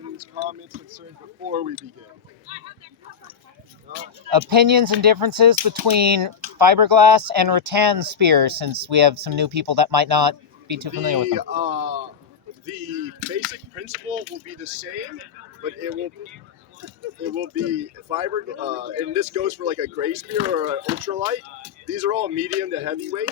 questions, comments, concerns before we begin? No? Opinions and differences between fiberglass and rattan spears, since we have some new people that might not be too familiar with them. The basic principle will be the same, but it will be fiber, and this goes for like a gray spear or an ultralight. These are all medium to heavyweight.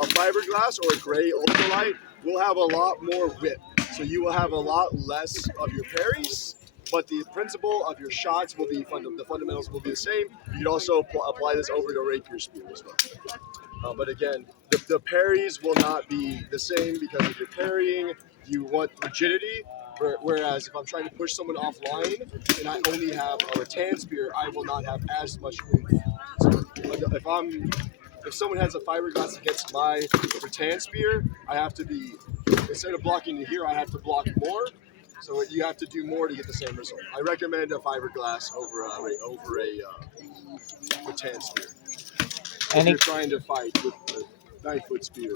A fiberglass or a gray ultralight will have a lot more width, so you will have a lot less of your parries, but the principle of your shots will be the fundamentals will be the same. You can also apply this over to rapier spear as well. But again, the parries will not be the same because if you're parrying, you want rigidity. Whereas if I'm trying to push someone offline and I only have a rattan spear, I will not have as much oomph. So if someone has a fiberglass against my rattan spear, I have to be, instead of blocking here, I have to block more. So you have to do more to get the same result. I recommend a fiberglass over a rattan spear. If you're trying to fight with a 9-foot spear.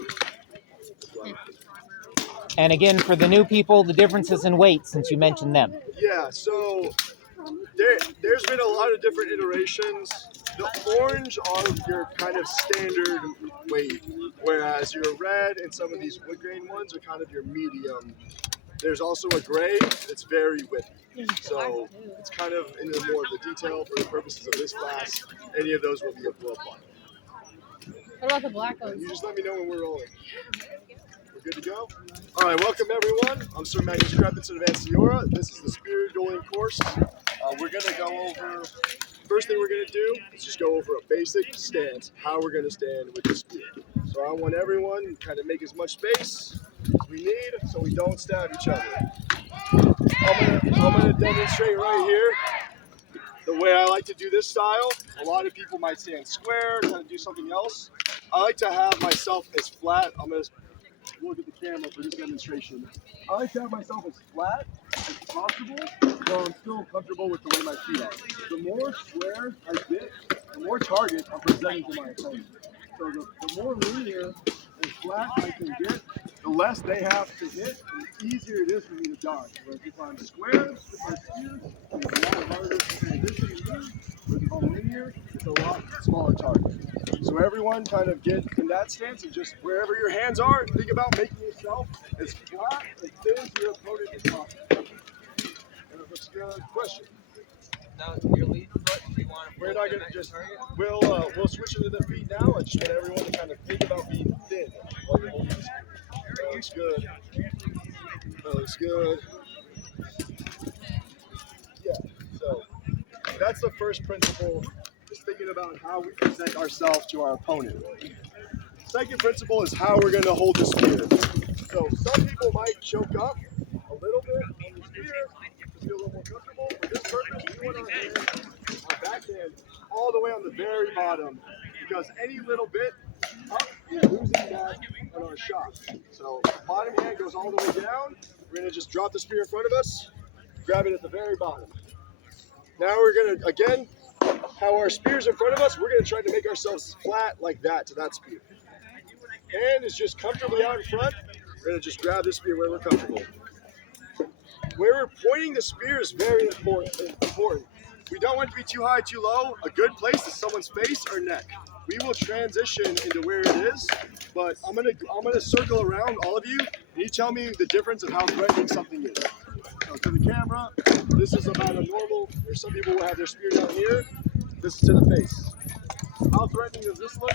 And again, for the new people, the differences in weight, since you mentioned them. Yeah, so there's been a lot of different iterations. The orange are your kind of standard weight, whereas your red and some of these wood grain ones are kind of your medium. There's also a gray that's very whippy. So it's kind of into more of the detail for the purposes of this class. Any of those will be applied. What about the black ones? You just let me know when we're rolling. We're good to go? All right, welcome everyone. I'm Sir Magnus Krepitz of Advanced Theora. This is the spear dueling course. We're going to go over, first thing we're going to do is just go over a basic stance, how we're going to stand with the spear. So I want everyone to kind of make as much space as we need so we don't stab each other. I'm going to demonstrate right here the way I like to do this style. A lot of people might stand square, try to do something else. I like to have myself as flat. I'm going to look at the camera for this demonstration. I like to have myself as flat as possible, while I'm still comfortable with the way my feet are. The more square I get, the more target I'm presenting to my opponent. So the more linear and flat I can get, the less they have to hit, and the easier it is for me to dodge. Whereas if I'm square with my spear, it's a lot harder to transition and move. But if I'm linear, it's a lot smaller target. So everyone kind of get in that stance and just wherever your hands are, think about making yourself as flat and thin as your opponent as possible. That looks good. Question. Now your lead foot, do you want to? We're not gonna just. We'll switch into the feet now. I just want everyone to kind of think about being thin while you're holding the spear. That looks good. That looks good. Yeah. So that's the first principle. Just thinking about how we present ourselves to our opponent. Second principle is how we're going to hold the spear. So some people might choke up a little bit on the spear to feel a little more comfortable. For this purpose, we want our backhand all the way on the very bottom, because any little bit up, we're losing that on our shot. So bottom hand goes all the way down. We're going to just drop the spear in front of us, grab it at the very bottom. Now we're going to, again, how our spear's in front of us, we're going to try to make ourselves flat like that to that spear. Hand is just comfortably out in front. We're going to just grab this spear where we're comfortable. Where we're pointing the spear is very important. We don't want it to be too high, too low. A good place is someone's face or neck. We will transition into where it is, but I'm gonna circle around all of you, and you tell me the difference of how threatening something is. So to the camera, this is about a normal. There's some people who have their spear down here. This is to the face. How threatening does this look?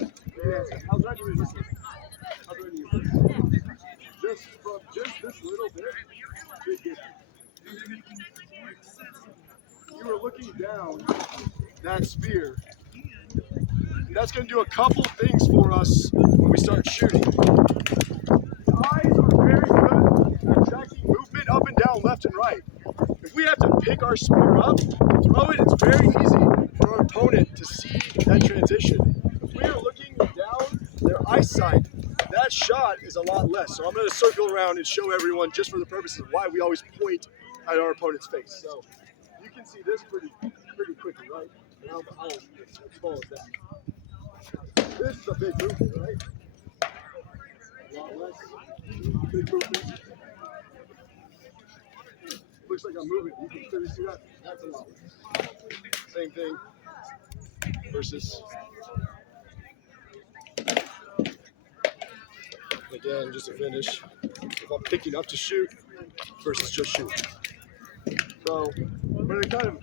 Yes. How threatening is this look? How threatening is this? Just from this little bit, big difference. You are looking down that spear. And that's going to do a couple things for us when we start shooting. The eyes are very good at tracking movement up and down, left and right. If we have to pick our spear up, throw it, it's very easy for our opponent to see that transition. If we are looking down their eyesight, that shot is a lot less. So I'm going to circle around and show everyone, just for the purposes of why we always point at our opponent's face. So you can see this pretty quickly, right? And how small is that? This is a big movement, right? A lot less big movement. looks like I'm moving. You can clearly see that. That's a lot. Same thing versus, again, just to finish, if I'm picking up to shoot versus just shoot. So we're going to kind of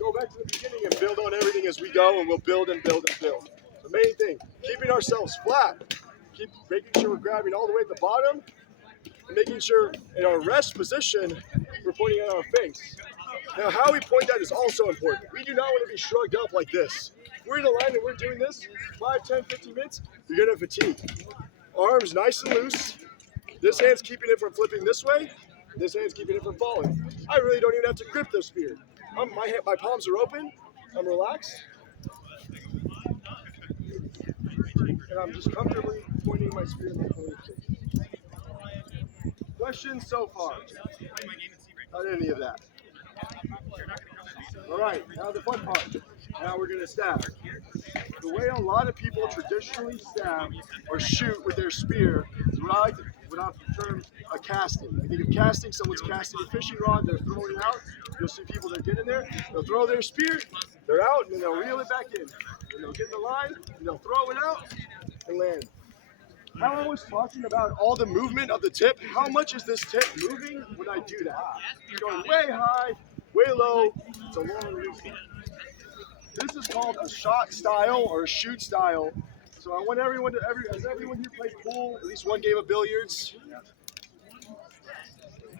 go back to the beginning and build on everything as we go, and we'll build and build and build. The main thing, keeping ourselves flat, keep making sure we're grabbing all the way at the bottom, and making sure in our rest position, we're pointing at our face. Now, how we point that is also important. We do not want to be shrugged up like this. If we're in a line and we're doing this 5, 10, 15 minutes, you're going to fatigue. Arms nice and loose. This hand's keeping it from flipping this way. This hand's keeping it from falling. I really don't even have to grip the spear. My palms are open. I'm relaxed. And I'm just comfortably pointing my spear in my face. Questions so far? Not any of that. All right, now the fun part. Now we're going to stab. The way a lot of people traditionally stab or shoot with their spear is what I like to term a casting. You think of casting, someone's casting a fishing rod, they're throwing it out. You'll see people that get in there, they'll throw their spear, they're out, and then they'll reel it back in. And they'll get in the line, and they'll throw it out and land. How I was talking about all the movement of the tip, how much is this tip moving when I do that? It's going way high, way low, it's a long release. This is called a shot style or a shoot style. So I want everyone to, has everyone here played pool, at least one game of billiards?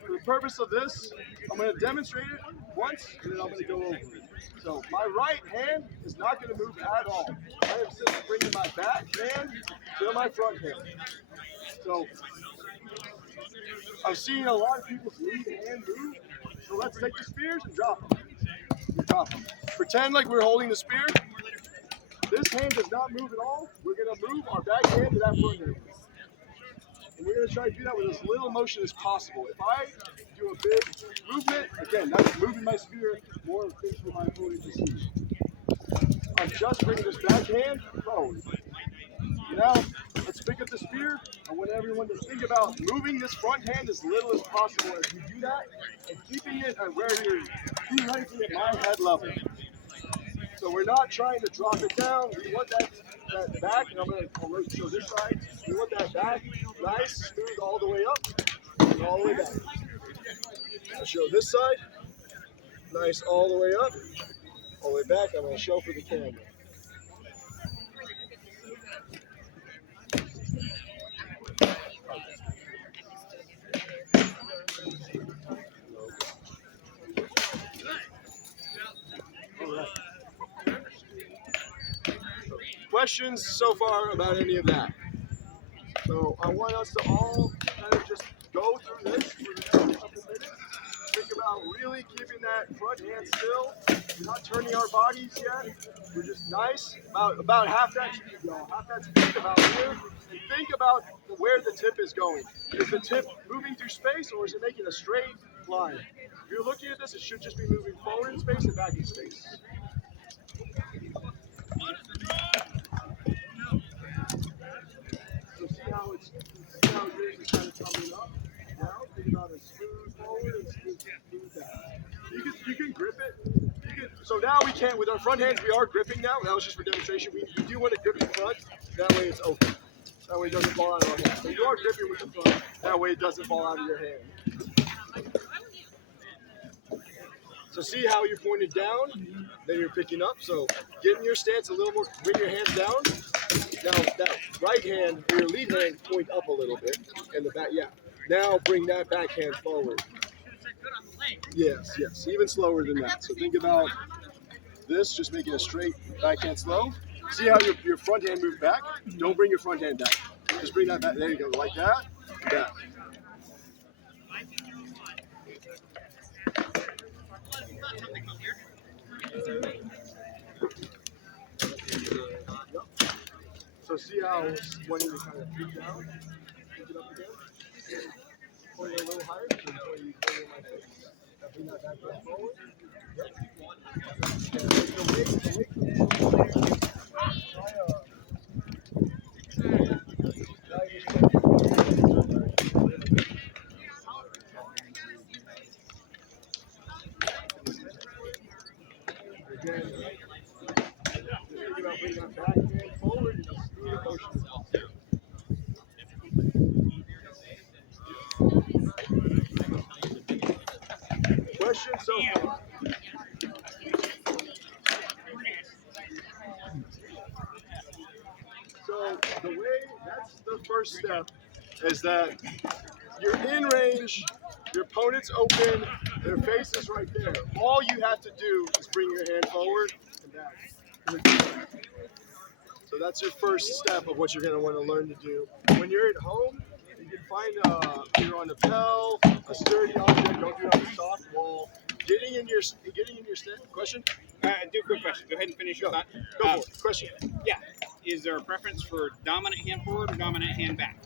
For the purpose of this, I'm going to demonstrate it once, and then I'm going to go over it. So my right hand is not going to move at all. I am simply bringing my back hand to my front hand. So I've seen a lot of people's lead hand move. So let's take the spears and drop them. Drop them. Pretend like we're holding the spear. This hand does not move at all. We're going to move our back hand to that front hand. And we're going to try to do that with as little motion as possible. If I do a big movement, again, that's moving my spear more things for my opponent to see. I'm just bringing this back hand forward. Now, let's pick up the spear. I want everyone to think about moving this front hand as little as possible as you do that, and keeping it at where you're landing at my head level. So we're not trying to drop it down. We want that back, and I'm going to show this side. We want that back nice, smooth all the way up, and all the way back. I'll show this side, nice all the way up, all the way back. I'm going to show for the camera. Questions so far about any of that? So I want us to all kind of just go through this for the next couple minutes. Think about really keeping that front hand still. We're not turning our bodies yet. We're just nice, about half that speed, y'all. Half that speed about here. And think about where the tip is going. Is the tip moving through space, or is it making a straight line? If you're looking at this, it should just be moving forward in space and back in space. So see how yours is kind of coming up. Now think about a smooth forward and smooth back. You can grip it. So now we can, with our front hands, we are gripping now. That was just for demonstration. We do want to grip the front. That way it's open. That way it doesn't fall out of our hand. So you are gripping with the front. That way it doesn't fall out of your hand. So see how you're pointed down, then you're picking up. So get in your stance a little more, bring your hands down. Now that right hand, or your lead hand, point up a little bit. And the back, yeah. Now bring that back hand forward. Yes, even slower than that. So think about this, just making a straight backhand slow. See how your front hand moves back? Don't bring your front hand down. Just bring that back. There you go, like that. Back. So see how when you kind of peek down, pick it up again, point it a little higher, so you put it in my face. Now bring that back down forward. again, just think about bringing that back hand forward and just speed of motion. Questions so far? So the way, that's the first step, is that you're in range, your opponent's open, their face is right there. All you have to do is bring your hand forward and back. So that's your first step of what you're going to want to learn to do. When you're at home, you can find either on a bell, a sturdy object, don't do it on a soft wall. Getting in your step. Question? Do a quick question. Go ahead and finish your thought. Go for it. Question. Yeah. Is there a preference for dominant hand forward or dominant hand back?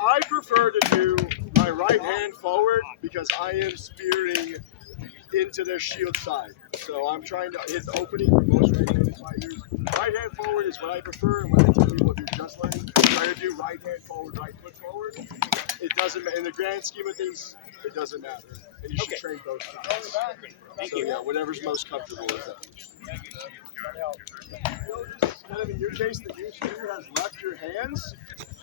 I prefer to do my right hand forward because I am spearing into their shield side. So I'm trying to hit the opening for most right-handed fighters. Right hand forward is what I prefer, and when I tell people if you're just learning, try to do right hand forward, right foot forward. It doesn't matter. In the grand scheme of things, it doesn't matter. And you should train both sides. So yeah, whatever's most comfortable with that. Kind of in your case, the new spear has left your hands.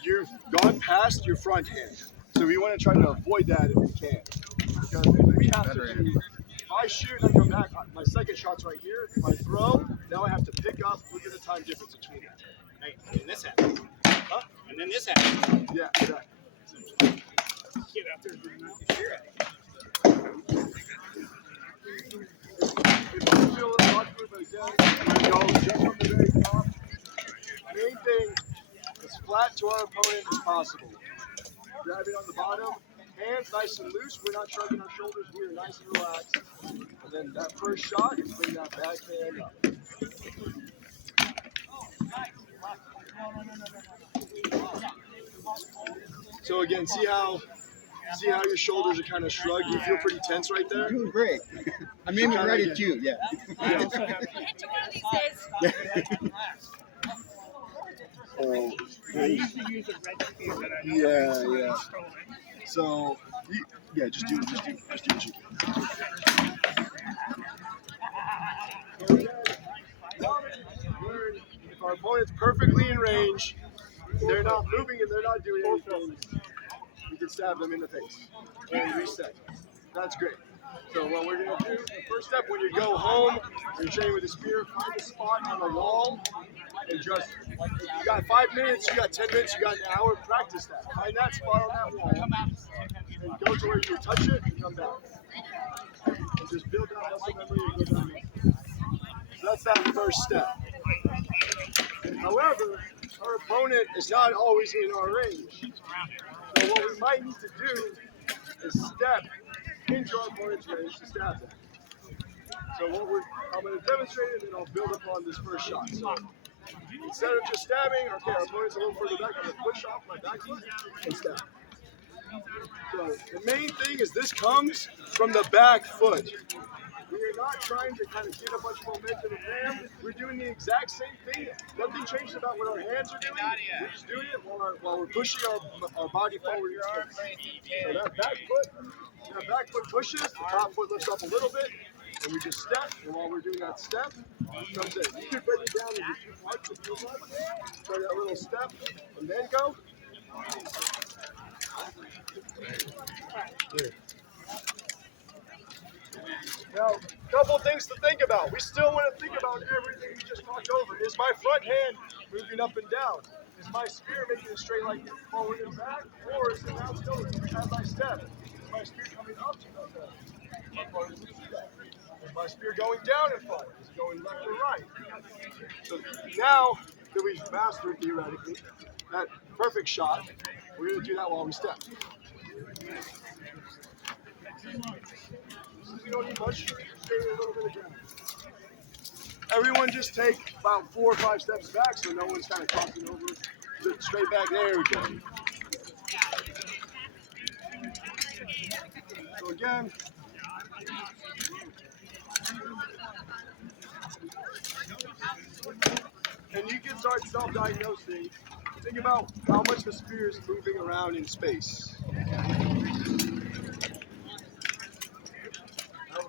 You've gone past your front hand. So we want to try to avoid that if we can. Because if we have to do, if I shoot and I come back, my second shot's right here. If I throw, now I have to pick up. Look at the time difference between that. Right. And this happens. Huh? And then this happens. Yeah, exactly. Get out there and bring them out. Sure. If you feel a little awkward, but again, go just from the very top. Main thing, as flat to our opponent as possible. Grab it on the bottom, hands nice and loose. We're not shrugging our shoulders. We are nice and relaxed. And then that first shot is bring that back hand up. So again, see how your shoulders are kind of shrugged? You feel pretty tense right there? Doing great. I'm in Kinda ready get- too, yeah. Yeah. Hit you one of these days. Oh, I used to use a red spear, but I don't yeah. So, yeah, just do what you can. If our opponent's perfectly in range, they're not moving and they're not doing anything, you can stab them in the face and reset. That's great. So what we're going to do, the first step when you go home, you're training with a spear, find a spot on the wall and just, you got 5 minutes, you got 10 minutes, you got an hour, practice that. Find that spot on that wall and go to where you touch it and come back. And just build that muscle memory and go down. So that's that first step. However, our opponent is not always in our range. So what we might need to do is step into our opponent's range to stab them. So I'm going to demonstrate it and then I'll build upon this first shot. So instead of just stabbing, okay, our opponent's a little further back, I'm going to push off my back foot and stab. So the main thing is this comes from the back foot. We are not trying to kind of get a bunch of momentum in there. We're doing the exact same thing. Nothing changed about what our hands are doing. We're just doing it while we're pushing our body forward in space. So that back foot pushes, the top foot lifts up a little bit, and we just step. And while we're doing that step, it comes in. You could break it down into 2 parts if you want. Try that little step and then go. Here. Now, a couple things to think about. We still want to think about everything we just talked over. Is my front hand moving up and down? Is my spear making a straight line forward and back? Or is it now still as I step? Is my spear coming up? Is my spear going down in front? Is it going left or right? So now that we've mastered, theoretically, that perfect shot, we're going to do that while we step. You don't need much, just a little bit of ground. Everyone just take about 4 or 5 steps back so no one's kind of crossing over. Straight back, there we go. So again, and you can start self-diagnosing. Think about how much the spear is moving around in space.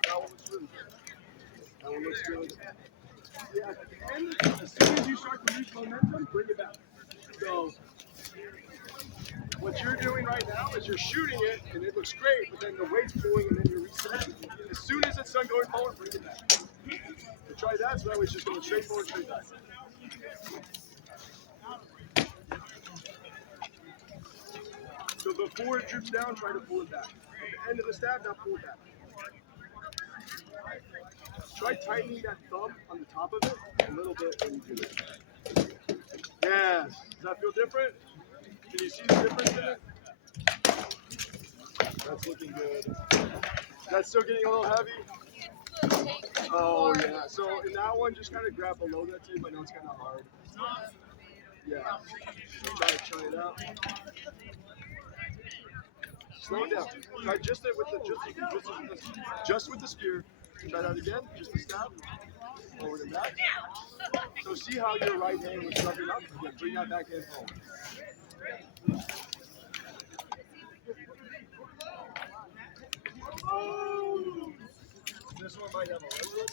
That one was really good. good. Yeah, at the end, as soon as you start to lose momentum, bring it back. So what you're doing right now is you're shooting it, and it looks great, but then the weight's pulling, and then you're resetting. As soon as it's done going forward, bring it back. So try that, so that way it's just going straight forward, straight back. So before it droops down, try to pull it back. At the end of the stab, now pull it back. Try tightening that thumb on the top of it a little bit when you do it. Yes. Does that feel different? Can you see the difference in it? That's looking good. That's still getting a little heavy? Oh, yeah. So in that one, just kind of grab below that tape. I know it's kind of hard. Yeah. Try it out. Slow it down. Try just it with just with the spear. Try that again. Just the stab. Forward and back. So see how your right hand was rubbing up. Again, bring that back hand forward. This one might have a little bit.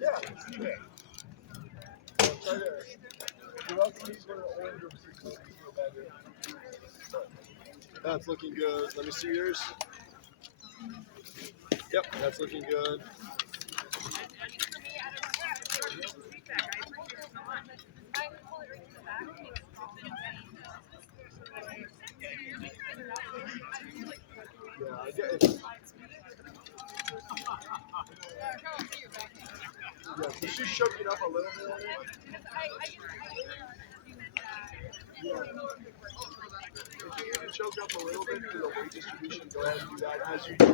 Yeah, see there. Try there. You're up to these one of the orange or that's looking good. Let me see yours. Yep, that's looking good. Yeah, I get it. Yeah, so she's choking up a little bit. Yeah. If you need to choke up a little bit through the weight distribution, go ahead and do that as you do.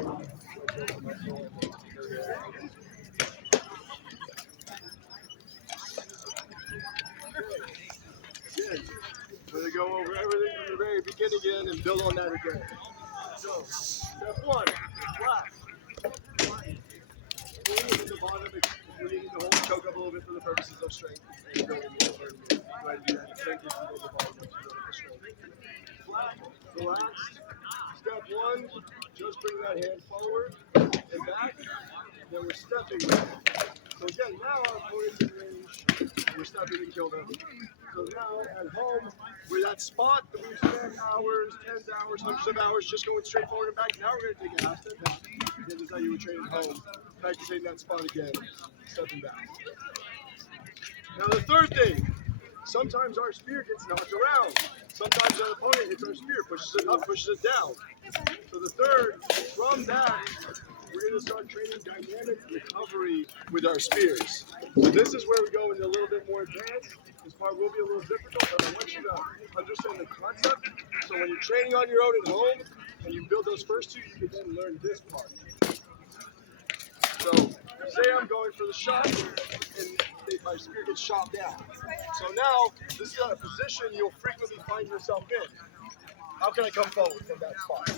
Good. We're going to go over everything from the very beginning again and build on that again. So, step one, flat. At the bottom, you need to hold the choke up a little bit for the purposes of strength. And go in there. Go ahead and do that. Strength is to hold the bottom up for strength. Flat, relaxed. Step one, just bring that hand forward and back. Then we're stepping. So again, now our opponent's in range. We're stepping to kill them. So now at home, we're that spot that we've spent hours, tens of hours, hundreds of hours just going straight forward and back. Now we're going to take a half step back. This is how you would train at home. Practicing that spot again, stepping back. Now the third thing, sometimes our spear gets knocked around. Sometimes our opponent hits our spear, pushes it up, pushes it down. So the third, from that, we're going to start training dynamic recovery with our spears. So this is where we go into a little bit more advanced. This part will be a little difficult, but I want you to understand the concept. So when you're training on your own at home, and you build those first two, you can then learn this part. So say I'm going for the shot, and my spear gets shot down. So now, this is a position you'll frequently find yourself in. How can I come forward from that spot?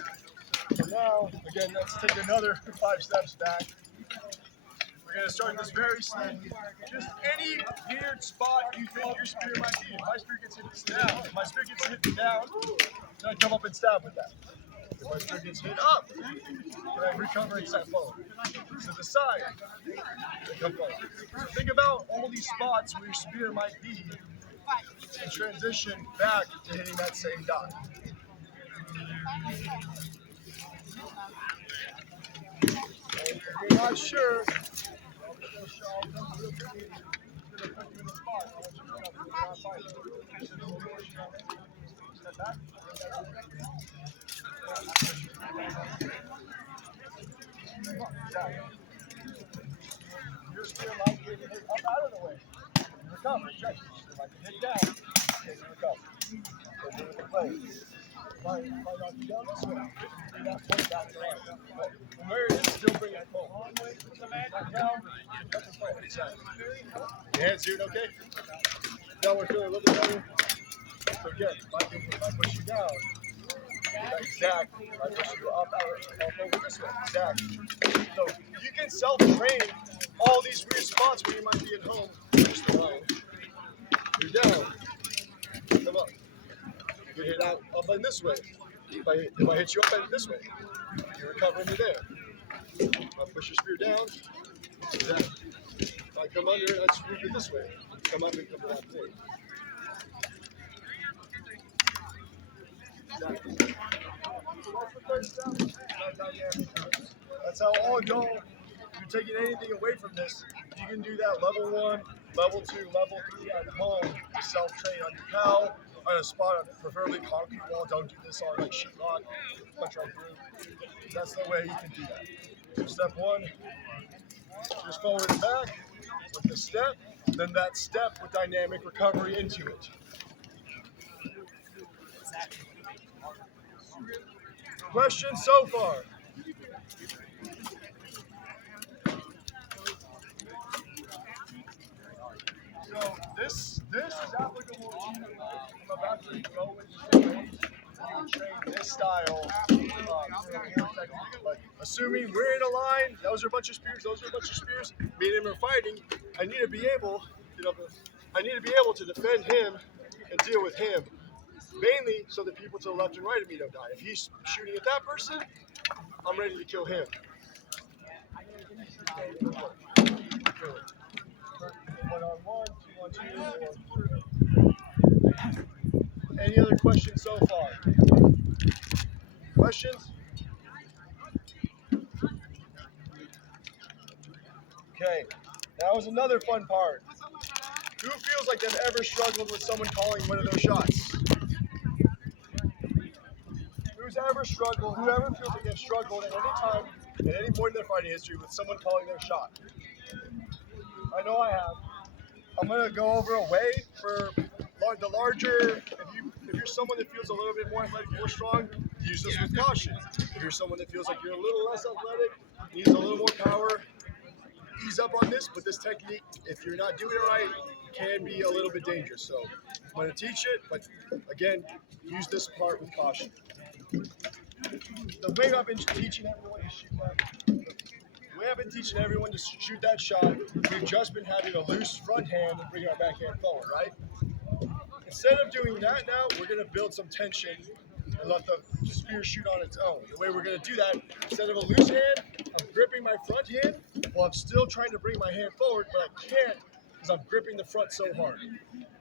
So now, again, let's take another 5 steps back. We're going to start this very slowly. Just any weird spot you think your spear might be. If my spear gets hit down, if my spear gets hit down, then I come up and stab with that. If my spear gets hit up, then I recover and step forward. To the side, and come forward. So think about all these spots where your spear might be and transition back to hitting that same dot. And if you're not sure, your spear might get hit up out of the way. Recover, check. Your spear might get hit down. And recover. So do it in place. Might not be down this way. Bring that point back around. From where it is, still bring that point. Back down. Up and forward. Exactly. Your hands doing okay? Now we're feeling a little bit better. So again, if I push you down, exactly. I push you up over this way. Exactly. So you can self-train all these weird spots where you might be at home. Just alone. You're down. Come up. Good up and this way. If I hit you up and this way, you recover into there. I push your spear down. Exactly. If I come under, I sweep it this way. Come up and come to that point. Exactly. That's how all go. If you're taking anything away from this, you can do that level 1, level 2, level 3 at home. Self-train on your cow, on a spot, preferably concrete wall. Don't do this on like sheetrock. Punch right through. That's the way you can do that. So step 1, just forward and back with the step, then that step with dynamic recovery into it. Questions so far? So this is applicable to I'm about to go into train this style. But assuming we're in a line, those are a bunch of spears, me and him are fighting, I need to be able to defend him and deal with him. Mainly so the people to the left and right of me don't die. If he's shooting at that person, I'm ready to kill him. One-on-one, 2-on-2. Any other questions so far? Questions? Okay, that was another fun part. Who feels like they've ever struggled with someone calling one of their shots? Who's ever struggled, whoever feels like they've struggled at any time, at any point in their fighting history with someone calling their shot? I know I have. I'm gonna go over a way for the larger, if you're someone that feels a little bit more athletic, more strong, use this with caution. If you're someone that feels like you're a little less athletic, needs a little more power, ease up on this, but this technique, if you're not doing it right, can be a little bit dangerous. So I'm gonna teach it, but again, use this part with caution. The way I've been teaching everyone to shoot that shot, we've just been having a loose front hand and bringing our backhand forward, right? Instead of doing that now, we're going to build some tension and let the spear shoot on its own. The way we're going to do that, instead of a loose hand, I'm gripping my front hand while I'm still trying to bring my hand forward, but I can't because I'm gripping the front so hard.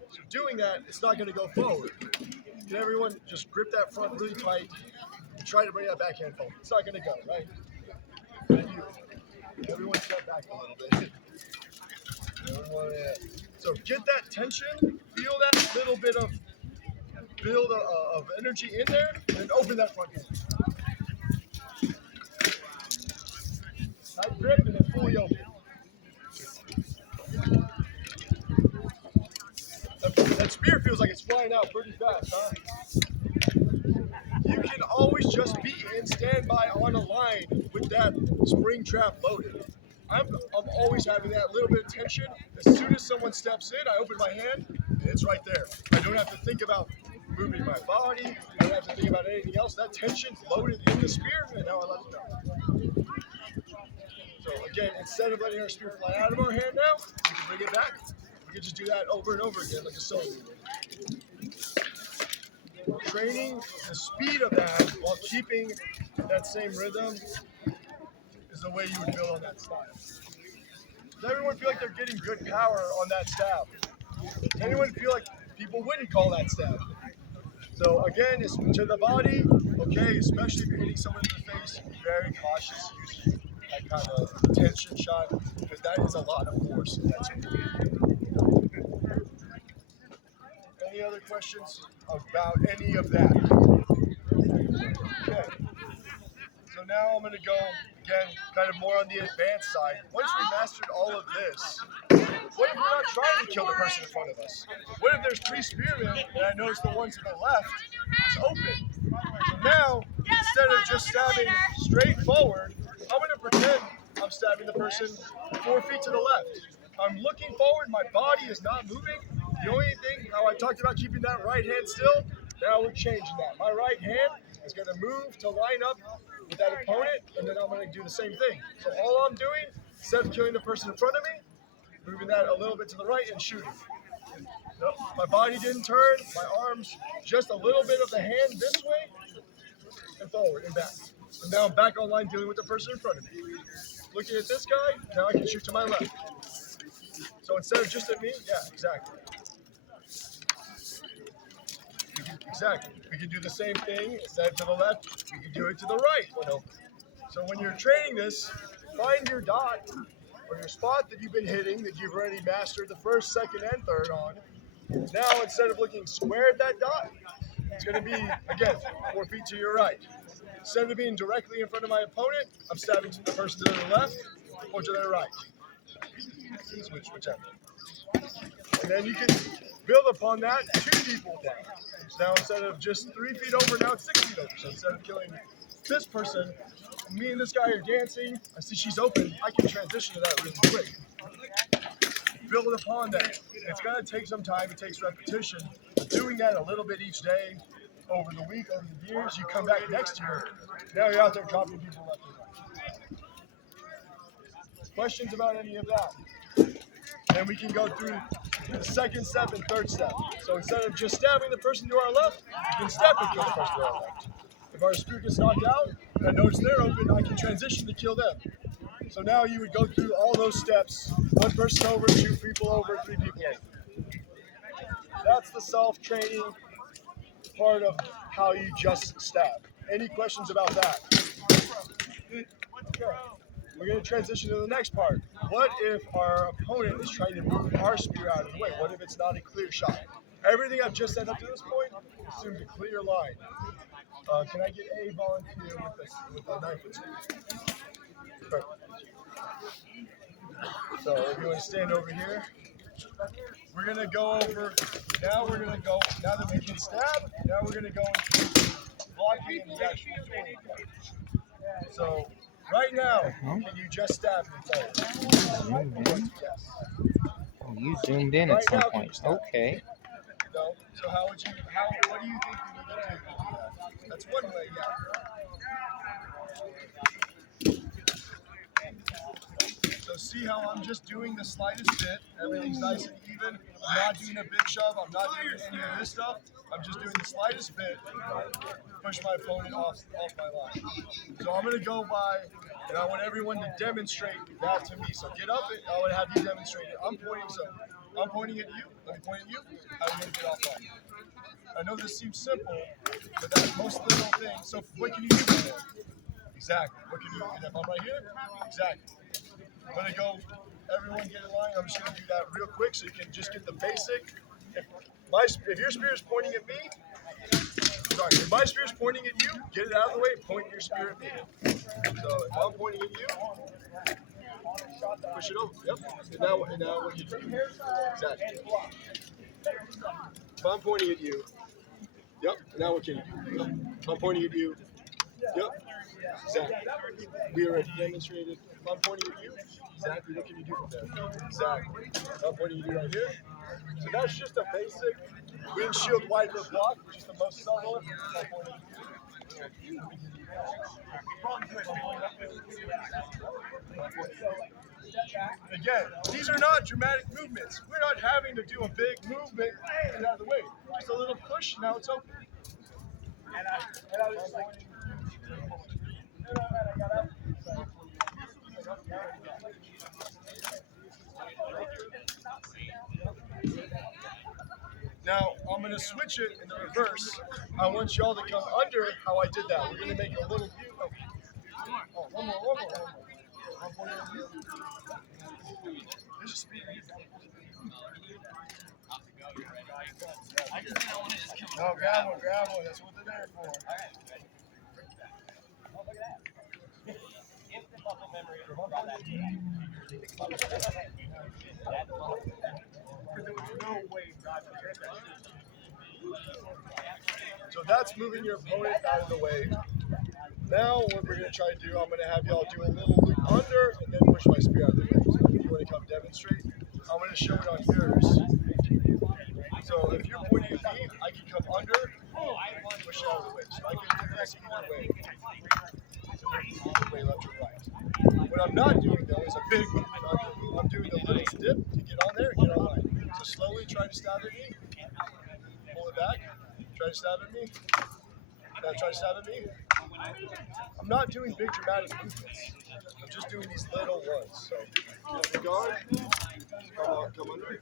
So doing that, it's not going to go forward. Can everyone just grip that front really tight and try to bring that backhand forward? It's not going to go, right? Thank you. Everyone step back a little bit. So get that tension, feel that little bit of build of energy in there, and then open that front hand. Tight grip and then fully open. That spear feels like it's flying out pretty fast, huh? You can always just be in standby on a line with that spring trap loaded. I'm always having that little bit of tension. As soon as someone steps in, I open my hand, and it's right there. I don't have to think about moving my body. I don't have to think about anything else. That tension's loaded in the spear, and now I let it go. So again, instead of letting our spear fly out of our hand now, we can bring it back. We can just do that over and over again like a sewing needle. Training the speed of that while keeping that same rhythm is the way you would build on that style. Does everyone feel like they're getting good power on that stab? Does anyone feel like people wouldn't call that stab? So again, it's to the body, okay, especially if you're hitting someone in the face, be very cautious using that kind of tension shot because that is a lot of force. Any other questions about any of that? Okay. So now I'm going to go, again, kind of more on the advanced side. Once we mastered all of this, what if we're not trying to kill the person in front of us? What if there's 3 spearmen and I notice the one to the left is open? So now, instead of just stabbing straight forward, I'm going to pretend I'm stabbing the person 4 feet to the left. I'm looking forward, my body is not moving. The only thing, how I talked about keeping that right hand still, now we're changing that. My right hand is going to move to line up with that opponent, and then I'm going to do the same thing. So all I'm doing, instead of killing the person in front of me, moving that a little bit to the right and shooting. Nope. My body didn't turn. My arms, just a little bit of the hand this way and forward and back. And now I'm back online dealing with the person in front of me. Looking at this guy, now I can shoot to my left. So instead of just at me, yeah, exactly. Exactly. We can do the same thing. Instead of to the left, we can do it to the right. So when you're training this, find your dot or your spot that you've been hitting that you've already mastered the first, second, and third on. Now, instead of looking square at that dot, it's going to be, again, 4 feet to your right. Instead of being directly in front of my opponent, I'm stabbing to the person to the left or to their right. Switch, whichever. And then you can build upon that 2 people down. So now instead of just 3 feet over, now it's 6 feet over. So instead of killing this person, me and this guy are dancing. I see she's open. I can transition to that really quick. Build upon that. It's going to take some time. It takes repetition. Doing that a little bit each day, over the week, over the years, you come back next year. Now you're out there dropping people left and right. Questions about any of that? Then we can go through the second step and third step. So instead of just stabbing the person to our left, you can step and kill the person to our left. If our spear gets knocked out and I notice they're open, I can transition to kill them. So now you would go through all those steps. 1 person over, 2 people over, 3 people over. That's the self-training part of how you just stab. Any questions about that? Okay. We're going to transition to the next part. What if our opponent is trying to move our spear out of the way? What if it's not a clear shot? Everything I've just said up to this point assumes a clear line. Can I get a volunteer with a 9-foot spear? Perfect. So if you want to stand over here, we're going to go over, now that we can stab, now we're going to go into blocking and the actual doing. So right now, can you just stab me forward? Yes. Oh, you zoomed in at some point. Okay. No? So what do you think you need to do? That's one way, yeah. So see how I'm just doing the slightest bit. Everything's nice and even. I'm not doing a big shove. I'm not doing any of this stuff. I'm just doing the slightest bit. Push my opponent off my line. So I'm going to go by, and I want everyone to demonstrate that to me. So get up, and I want to have you demonstrate it. I'm pointing at you. Let me point at you. How are you going to get off line? I know this seems simple, but that's most of the little things. So what can you do from there? Exactly. What can you do? If I'm right here? Exactly. I'm going to go, everyone get in line. I'm just going to do that real quick so you can just get the basic. If your spear is pointing at me, if my spear is pointing at you, get it out of the way, point your spear at me. So if I'm pointing at you, push it over. Yep. And now what do you do? Exactly. If I'm pointing at you, yep. And now what can you do? If I'm pointing at you, yep. Exactly. We already demonstrated. If I'm pointing at you, exactly what can you do from there? Exactly. If I'm pointing at you right here. So that's just a basic windshield wiper block, which is the most subtle. Again, these are not dramatic movements. We're not having to do a big movement and get out of the way. Just a little push, now it's open. Now, I'm going to switch it in the reverse. I want y'all to come under how I did that. We're going to make it a little... one more. There's a speed. No, grab one. That's what they're there for. So that's moving your opponent out of the way. Now what we're going to try to do, I'm going to have y'all do a little loop under and then push my spear out of the way. So if you want to come demonstrate, I'm going to show it on yours. So if you're pointing at me, I can come under and push it out of the way. So I can do this either way. So either way, left or right. What I'm not doing though is a big movement under. I'm doing a little dip to get on there and get online. So slowly try to stab at me. Pull it back. Try to stab at me. Now try to stab at me. I'm not doing big dramatic movements. I'm just doing these little ones. So, the guard. Come under.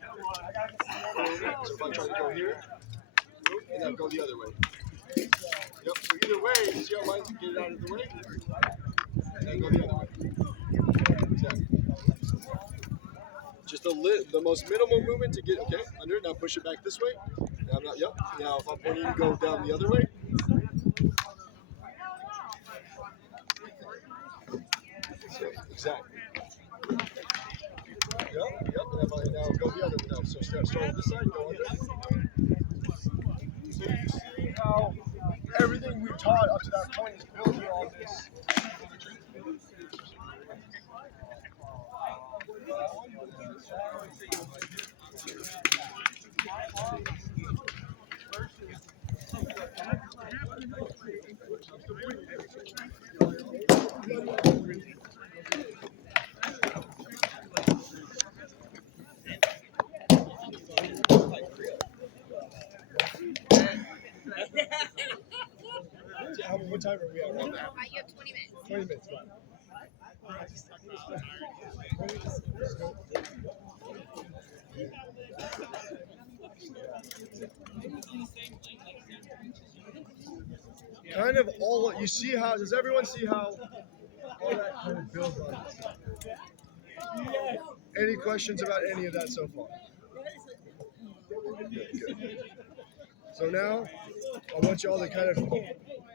So if I try to go here, and then go the other way. Yep. So either way, see how I get it out of the way, and then go the other way. Exactly. Just the most minimal movement to get under. Now push it back this way. Now I'm not. Yep. Now if I'm pointing to go down the other way. Exactly. Yep. And if I now go the other way. Now so start with this side. Go under. So you see how everything we've taught up to that point is building on this. What time are we at? You have 20 minutes. 20 minutes. Kind of all you see how does everyone see how all that kind of builds on itself? Any questions about any of that so far? Good. So now I want y'all to kind of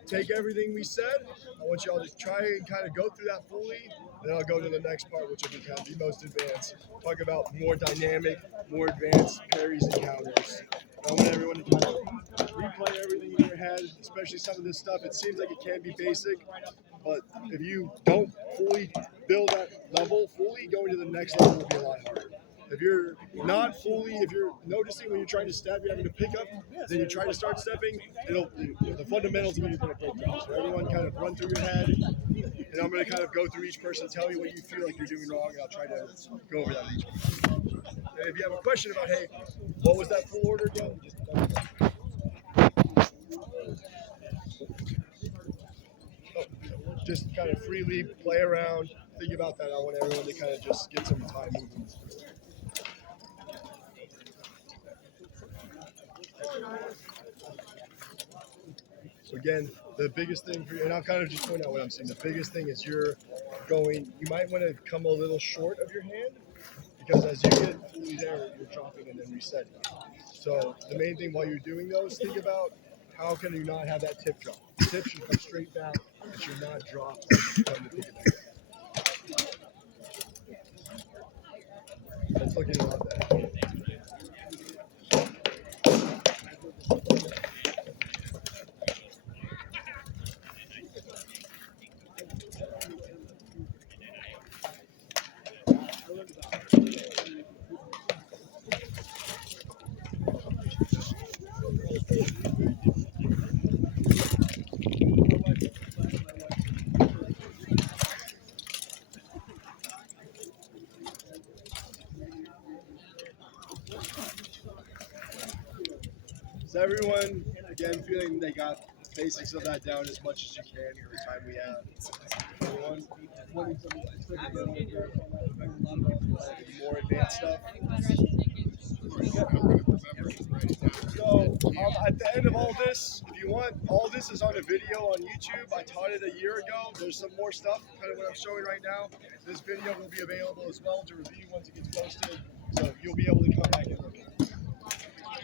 take everything we said. I want y'all to try and kind of go through that fully, and then I'll go to the next part, which will be kind of the most advanced. Talk about more dynamic, more advanced parries and counters. I want everyone to kind of replay everything in your head, especially some of this stuff. It seems like it can be basic, but if you don't fully build that level fully, going to the next level will be a lot harder. If you're not fully, if you're noticing when you're trying to step, you're having to pick up, then you try to start stepping, the fundamentals of it are going to break down. So everyone kind of run through your head, and I'm going to kind of go through each person, tell you what you feel like you're doing wrong, and I'll try to go over that with each person. And if you have a question about, hey, what was that full order again? Just kind of freely play around, think about that. I want everyone to kind of just get some time moving. So again, the biggest thing for you, and I'll kind of just point out what I'm saying, the biggest thing is you might want to come a little short of your hand, because as you get fully there, you're dropping and then resetting. So the main thing while you're doing those, think about how can you not have that tip drop. The tip should come straight back, it should not drop as you come to pick it back. Let's look at that. Is everyone, again, feeling they got basics of that down as much as you can for the time we have? Everyone? More advanced stuff? So, at the end of all this, if you want, all this is on a video on YouTube. I taught it a year ago. There's some more stuff, kind of what I'm showing right now. This video will be available as well to review once it gets posted. So you'll be able to come back and look at it.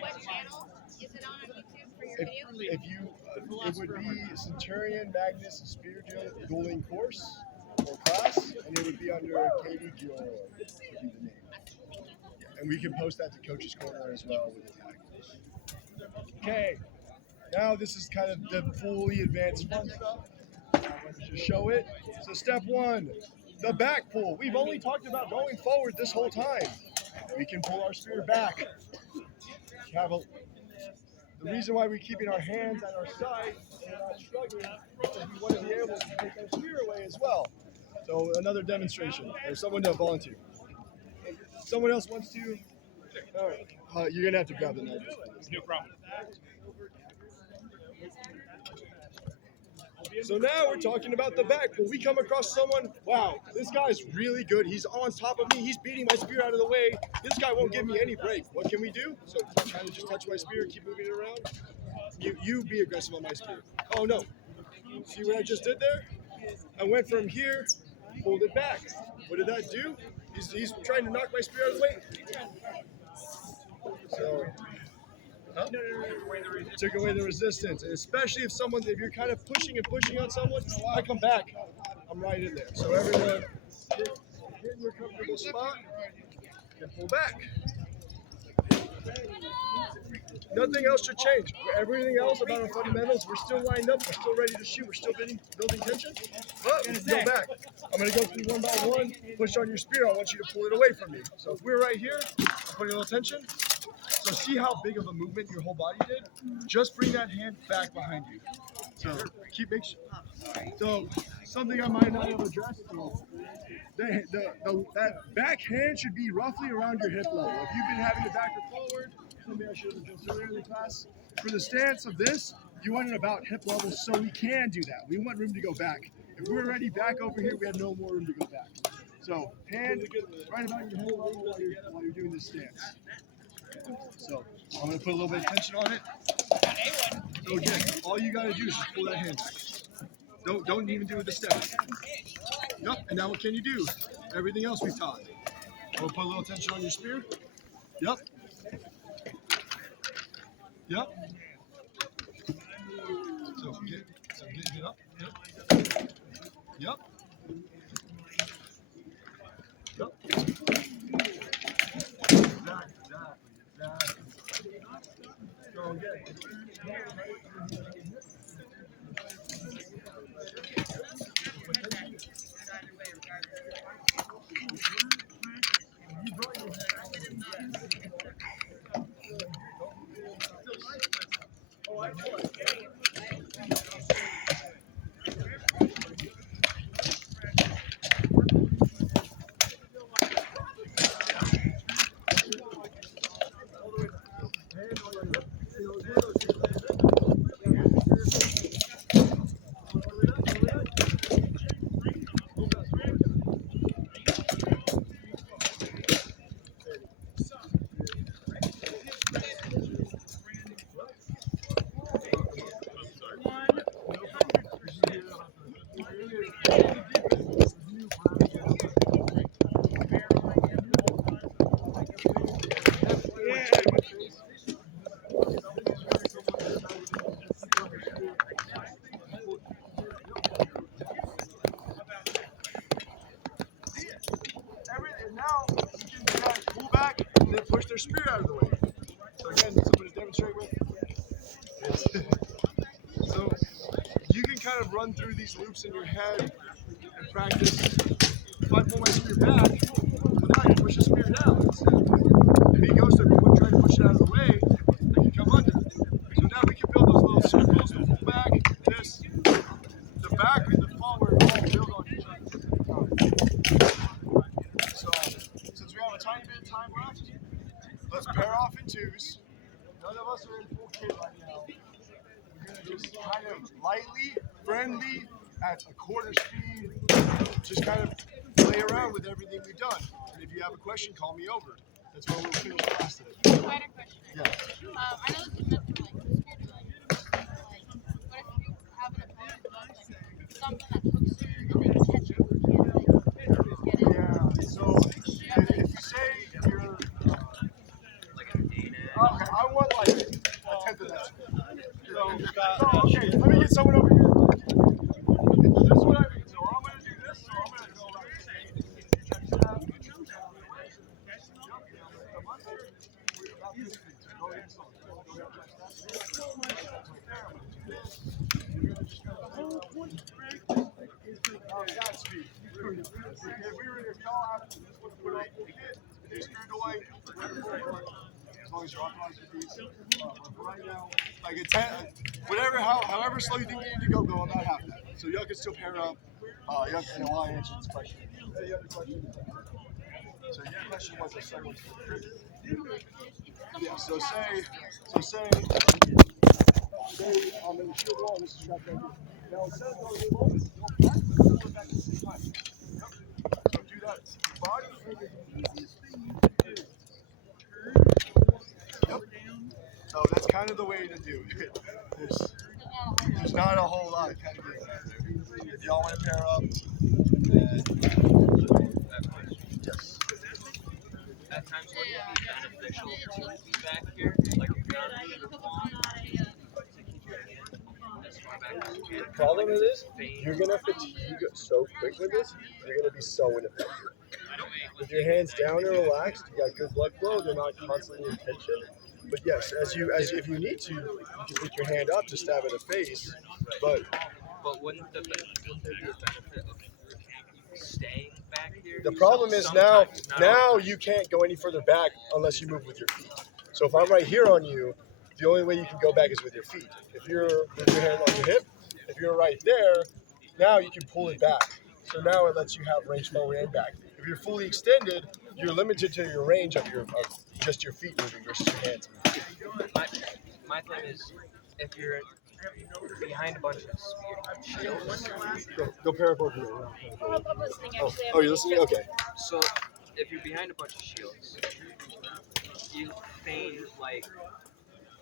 What channel is it on YouTube for your video? If you, it would be Centurion Magnus Spear Dueling Course or class, and it would be under Katie Gilroy, would be the name. And we can post that to Coach's Corner as well with the tag. Okay, now this is kind of the fully advanced fun stuff. To show it. So step one, the back pull. We've only talked about going forward this whole time. We can pull our spear back. The reason why we're keeping our hands at our side and not struggling is we want to be able to take our spear away as well. So another demonstration. There's someone to volunteer. Someone else wants to? All right. You're gonna have to grab the knife. No problem. So now we're talking about the back. When we come across someone, wow, this guy's really good. He's on top of me. He's beating my spear out of the way. This guy won't give me any break. What can we do? So kind of just touch my spear, keep moving it around. You be aggressive on my spear. Oh no. See what I just did there? I went from here, pulled it back. What did that do? He's trying to knock my spear out of the way. So took away the resistance, and especially if you're kind of pushing and pushing on someone, I come back, I'm right in there. So everyone, get in your comfortable spot and pull back. Nothing else should change. Everything else about our fundamentals, we're still lined up, we're still ready to shoot, we're still building tension. But we go back. I'm going to go through one by one, push on your spear. I want you to pull it away from me. So if we're right here, I'm putting a little tension. So see how big of a movement your whole body did? Just bring that hand back behind you. So so something I might not have addressed. That back hand should be roughly around your hip level. If you've been having it backward forward, something I should have addressed earlier in the class. For the stance of this, you want it about hip level so we can do that. We want room to go back. If we're already back over here, we have no more room to go back. So hand right about your hip level while you're doing this stance. So I'm going to put a little bit of tension on it. So again, all you got to do is just pull that hand back. Don't even do the steps. Yep. And now what can you do? Everything else we've taught. We'll put a little tension on your spear. Yep. Yep. So get up. Yep. Yep. Yep. Exactly. So again. Push their spear out of the way. So again, something to demonstrate with. So you can kind of run through these loops in your head and practice. If I pull my spear back, well, now I can push the spear down. If he goes to try to push it out of the way, I can come under. So now we can build those little circles, the pull back, this, the back and the forward all build on each other. So since we have a tiny bit of time left, let's pair off in twos. None of us are in full kit right now. We're going to just kind of lightly, friendly, at a quarter speed, just kind of play around with everything we've done. And if you have a question, call me over. That's why we'll finish class today. I had a question. Yeah. I know this is meant for like spear drilling, but if you have an opponent who has like something that hooks you and they catch it, you can't like get it. Yeah. So if you say you're okay, I want like a tenth of that. So okay, let me get someone over here. This is what I mean. So I'm going to do this. So I'm going to go like check this out. Right now, like a 10, whatever, however slow you think you need to go about half that. So y'all can still pair up. Y'all can answer this question. Any other questions? So your question was if someone's yeah. So say I'm in the shield wall. This is strapped right here. Now instead of going forward, go back, go back at the same time. Yep. So do that. Body and the easiest thing you can do. Yep. So that's kind of the way to do it. There's not a whole lot of kind of doing that. If y'all want to pair up, then yes. At times, would it be beneficial to be back here? Like, if you're on the wall, to keep your hand as far back as you can. The problem is, you're gonna fatigue so quick with this. You're gonna be so ineffective. With your hands down and relaxed, you got good blood flow. They're not constantly in tension. But yes, as if you need to, you can pick your hand up to stab in the face. But wouldn't there be a benefit of staying back here? the problem is now Sometimes, not all the time. you can't go any further back unless you move with your feet. So if I'm right here on you, the only way you can go back is with your feet. If you're with your hand on your hip, if you're right there, now you can pull it back. So now it lets you have range forward and back. If you're fully extended, you're limited to your range of just your feet moving versus your hands moving. My thing is, if you're behind a bunch of shields, Go pair up over here. I'm listening, actually. Oh, you're listening? Okay. so if you're behind a bunch of shields, you feign like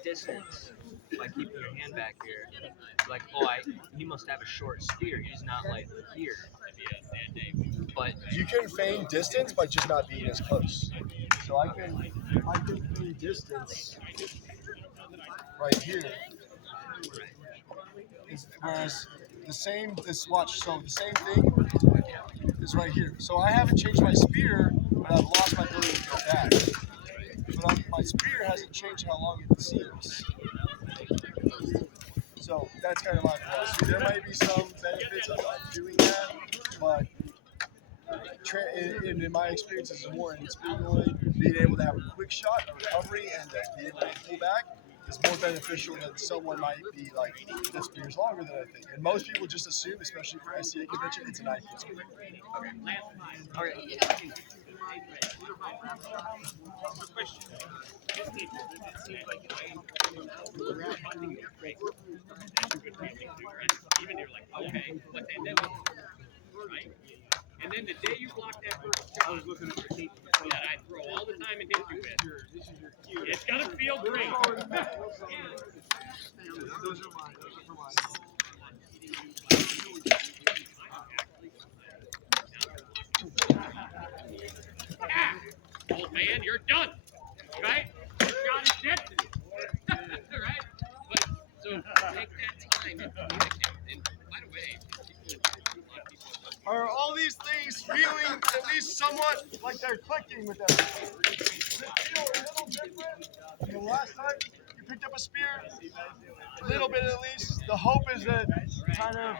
distance by keeping your hand back here. Like, he must have a short spear. He's not like here. But You can feign distance by just not being as close. So I can feign distance right here. Whereas the same thing is right here. So I haven't changed my spear, but I've lost my ability to go back. But my spear hasn't changed how long it seems. So that's kind of my philosophy. There might be some benefits of doing that, but in my experience as a more in speedway, being able to have a quick shot, a recovery, and be able to pull back is more beneficial than someone might be like, this spear's longer than I think. And most people just assume, especially for SCA convention, it's a 9 foot spear. Even you're like, okay, but then right? And then the day you block that first shot, I was looking at your teeth that I throw all the time and hit you with. This is your cue. It's gonna feel great. Those are mine. Those are for mine. Old man, you're done. Right? Your shot is dead. Right? But so take that time and communicate. And by the way, Are all these things feeling at least somewhat like they're clicking with everything? Does it feel a little different than the last time you picked up a spear? A little bit at least. The hope is that kind of,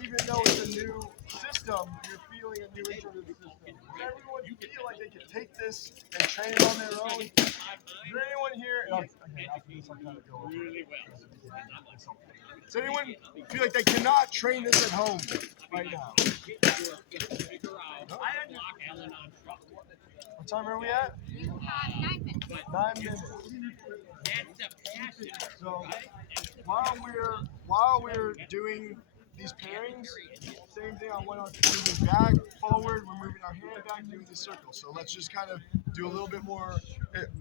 even though it's a new system, you're feeling a new intro to the system. Does everyone feel like they can take this and train it on their own? Is there anyone here? Does anyone feel like they cannot train this at home right now? What time are we at? 9 minutes. 9 minutes. So while we're doing these pairings, same thing. I went on moving back, forward. We're moving our hand back, doing the circle. So let's just kind of do a little bit more.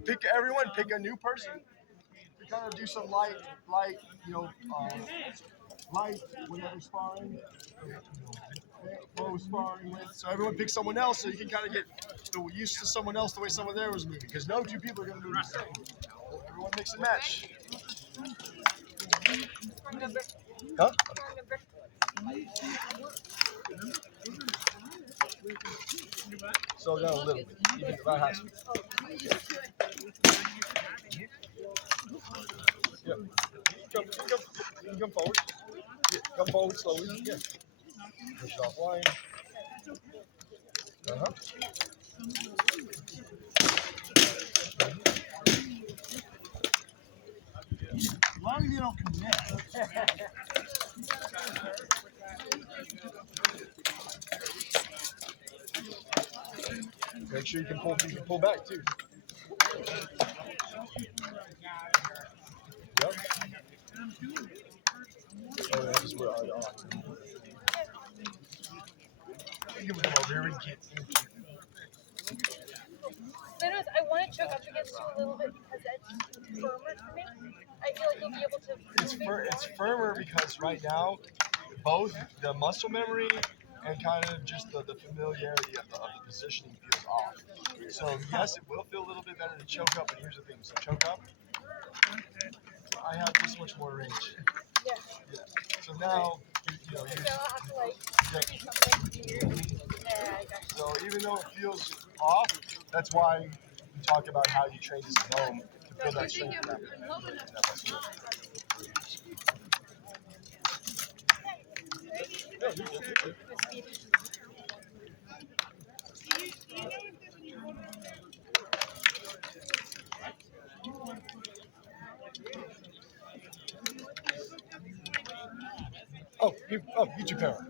Pick a new person. We kind of do some light, light, whatever sparring, low sparring with. So everyone pick someone else, so you can kind of get used to someone else the way someone there was moving. Because no two people are going to move the same. Everyone mix and match. Huh? Slow down a little bit, even about half speed. Yeah. Come forward. Yeah. Come forward slowly. Yeah. Push it offline. As long as you don't commit. Make make sure you can pull back too. Yep. Oh, that is where I are. You can come over here and get Sometimes I want to choke up against you a little bit because it's firmer for me. I feel like you'll be able to. it's firmer because right now, both the muscle memory and kind of just the familiarity of the positioning feels off. So yes, it will feel a little bit better to choke up, but here's the thing. So choke up, I have this much more range. Yeah. Yeah. So now, you know, So I'll have to like yeah. do something weird. Yeah, I got you. So even though it feels off, that's why we talk about how you train this at home to feel that strength in that muscle. YouTube power.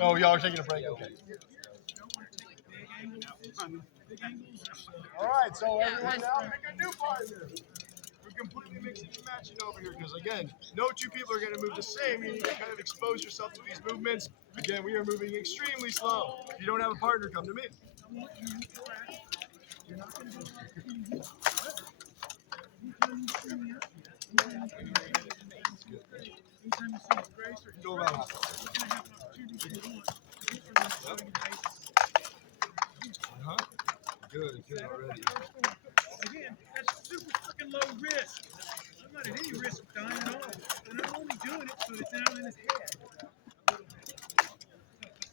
Oh, y'all are taking a break? Okay. All right, so everyone now pick a new partner. We're completely mixing and matching over here because, again, no two people are going to move the same. You need to kind of expose yourself to these movements. Again, we are moving extremely slow. If you don't have a partner, come to me. Go around. Uh-huh. Good already. Again, that's super freaking low risk. I'm not at any risk of dying at all. And I'm only doing it so it's down in his head.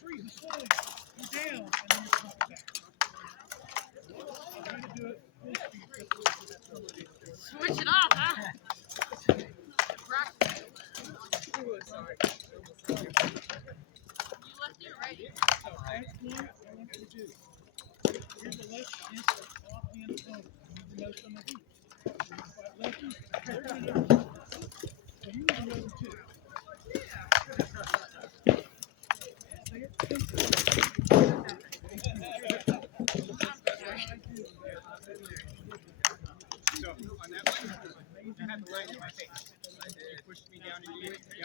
Freeze and slowly go down and then you're coming back. I'm going to do it full speed. Switch it off, huh? Ooh, sorry. You lefty or righty? So that's one I want you to do. Here's a left answer, offhand opponent. You know some of these. Lefty, turn it over. So you need to know them too. So on that one, I had the leg in my face. It pushed me down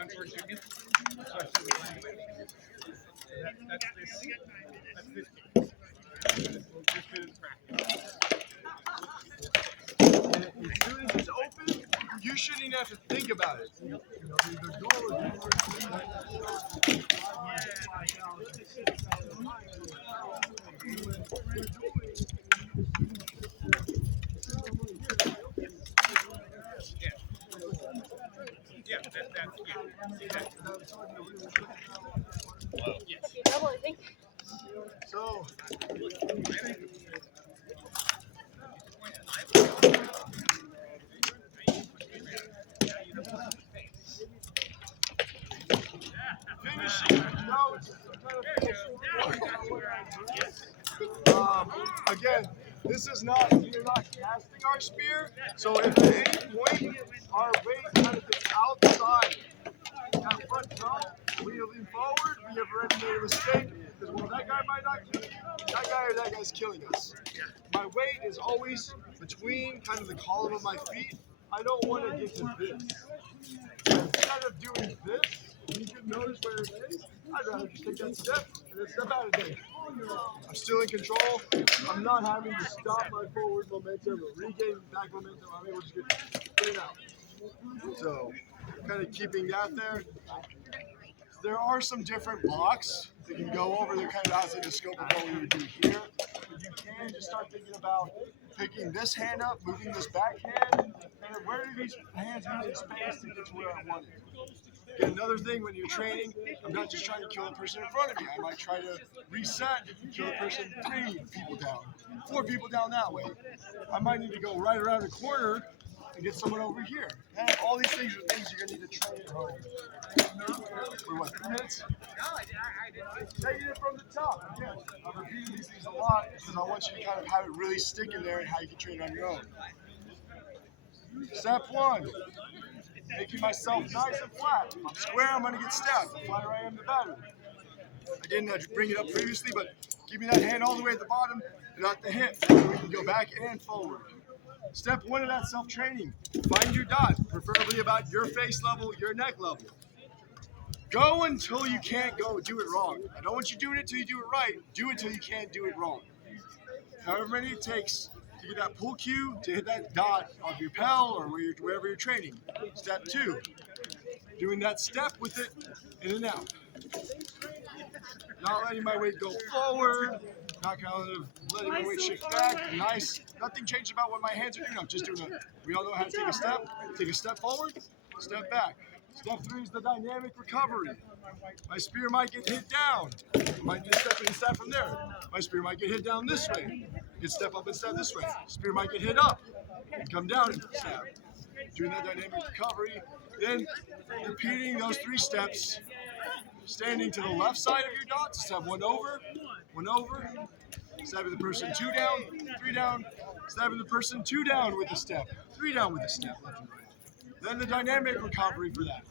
towards your hip. So I should be landing my face. That's this case. This bit of practice. And as soon as it's open, you shouldn't even have to think about it. You know, the goal is Okay, double, I think. so. Finishing notes. Again, this is not, we're not casting our spear, so if at any point our weight kind of gets outside that front jump, we lean forward, we have already made a mistake, because well, that guy might not kill you, that guy or that guy's killing us. My weight is always between kind of the column of my feet. I don't want to get to this. Instead of doing this, you can notice where it is. I'd rather just take that step and then step out of there. I'm still in control. I'm not having to stop my forward momentum or regain back momentum. I'm able to just get it out. So, kind of keeping that there. There are some different blocks that can go over. They're kind of outside the scope of what we would do here. But you can just start thinking about picking this hand up, moving this back hand, and where do these hands move in space to get to where I want it. Again, another thing when you're training, I'm not just trying to kill the person in front of me. I might try to reset and kill the person 3 people down, 4 people down that way. I might need to go right around the corner and get someone over here. And all these things are things you're going to need to train at home. For what, 3 minutes? Taking it from the top. Again, I'm repeating these things a lot because I want you to kind of have it really stick in there and how you can train on your own. Step 1. Making myself nice and flat. If I'm square, I'm going to get stabbed. The flatter I am, the better. I didn't bring it up previously, but keeping that hand all the way at the bottom and at the hip. So we can go back and forward. Step 1 of that self-training, find your dot, preferably about your face level, your neck level. Go until you can't do it wrong. I don't want you doing it till you do it right. Do it till you can't do it wrong. However many it takes to get that pull cue, to hit that dot of your PEL or wherever you're training. Step 2, doing that step with it in and out. Not letting my weight go forward, not kind of letting my weight shift back. Nice. Nothing changed about what my hands are doing. I'm just doing it. We all know how to take a step forward, step back. Step 3 is the dynamic recovery. My spear might get hit down. Might get step in and step from there. My spear might get hit down this way. It step up and step this way. Spear might get hit up and come down and step. Doing that dynamic recovery. Then repeating those 3 steps. Standing to the left side of your dot, step 1 over, stabbing the person 2 down, 3 down, stabbing the person 2 down with a step, 3 down with a step, left and right. Then the dynamic recovery for that.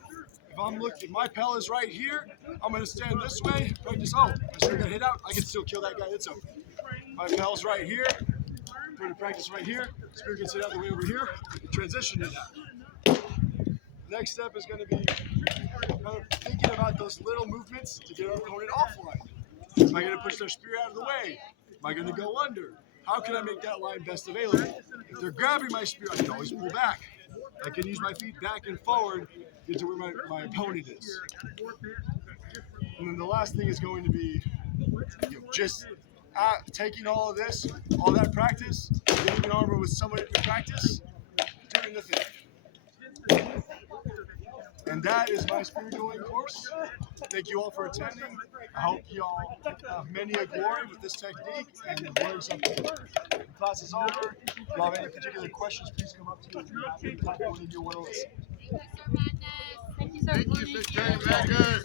If my PEL is right here, I'm gonna stand this way, practice, my spear got hit out, I can still kill that guy, it's over. My PEL's right here, put a practice right here, spear gets hit out the way over here, transition it out. Next step is gonna be kind of thinking about those little movements to get our opponent offline. Am I going to push their spear out of the way? Am I going to go under? How can I make that line best available? If they're grabbing my spear, I can always pull back. I can use my feet back and forward to get to where my opponent is. And then the last thing is going to be just taking all of this, all that practice, getting an armor with someone in your practice, doing the thing. And that is my spear going course. Thank you all for attending. I hope you all have many a glory with this technique and learn something. The class is over. If you have any particular questions, please come up to me. I'm happy to talk to one of you want to listen. Thank you, Sir Madness. Thank you, Sir Madness.